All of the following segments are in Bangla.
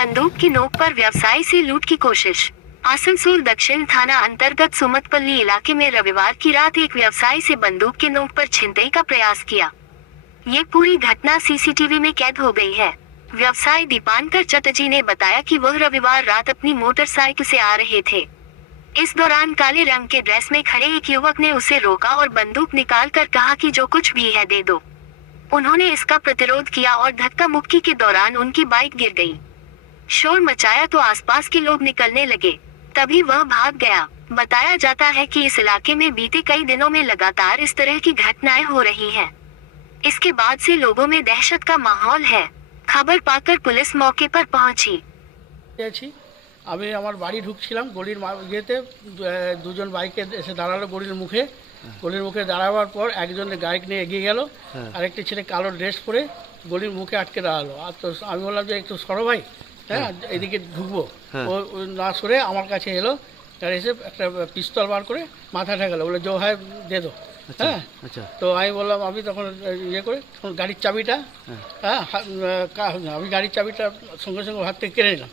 बंदूक की नोक पर व्यवसायी से लूट की कोशिश। आसनसोल दक्षिण थाना अंतर्गत सुमतपल्ली इलाके में रविवार की रात एक व्यवसायी से बंदूक के नोक पर छिनतई का प्रयास किया। ये पूरी घटना सीसीटीवी में कैद हो गई है। व्यवसायी दीपांकर चटर्जी ने बताया कि वह रविवार रात अपनी मोटरसाइकिल से आ रहे थे। इस दौरान काले रंग के ड्रेस में खड़े एक युवक ने उसे रोका और बंदूक निकालकर कहा कि जो कुछ भी है दे दो। उन्होंने इसका प्रतिरोध किया और धक्का मुक्की के दौरान उनकी बाइक गिर गई। शोर मचाया तो आसपास के लोग निकलने लगे, तभी वह भाग गया। बताया जाता है कि इस इलाके में बीते कई दिनों में लगातार इस तरह की घटनाएं हो रही हैं। इसके बाद से लोगों में दहशत का माहौल है। खबर पाकर पुलिस मौके पर पहुंची। আমি আমার বাড়ি ঢুকছিলাম, গলির ইয়েতে দুজন বাইকে এসে দাঁড়ালো গলির মুখে দাঁড়াবার পর একজন গাড়ি নিয়ে এগিয়ে গেল, আরেকটি ছেলে কালো ড্রেস পরে গলির মুখে আটকে দাঁড়ালো। আর তো আমি বললাম যে একটু সরো ভাই, হ্যাঁ এদিকে ঢুকবো। ও না সরে আমার কাছে এলো, আর এসে একটা পিস্তল বার করে মাথা ঠেকালো, বলে জো হয় দে দো। হ্যাঁ, তো আমি বললাম, আমি তখন ইয়ে করে গাড়ির চাবিটা, হ্যাঁ আমি গাড়ির চাবিটা সঙ্গে সঙ্গে হাত থেকে কেড়ে নিলাম।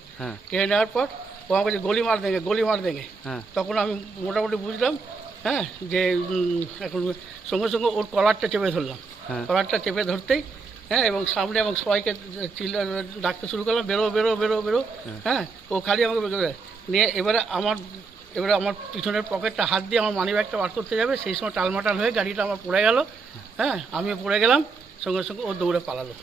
কেড়ে নেওয়ার পর ও আমাকে বলছে গোলি মার দেঙ্গে। তখন আমি মোটামুটি বুঝলাম, হ্যাঁ, যে এখন সঙ্গে সঙ্গে ওর কলারটা চেপে ধরলাম। কলারটা চেপে ধরতেই, হ্যাঁ, এবং সামনে এবং সবাইকে ডাকতে শুরু করলাম, বেরো বেরো বেরো বেরো। হ্যাঁ, ও খালি আমাকে নিয়ে এবারে আমার পিছনের পকেটটা হাত দিয়ে আমার মানি ব্যাগটা বার করতে যাবে, সেই সময় টালমাটাল হয়ে গাড়িটা আমার পড়ে গেল। হ্যাঁ, আমিও পড়ে গেলাম, সঙ্গে সঙ্গে ও দৌড়ে পালালো।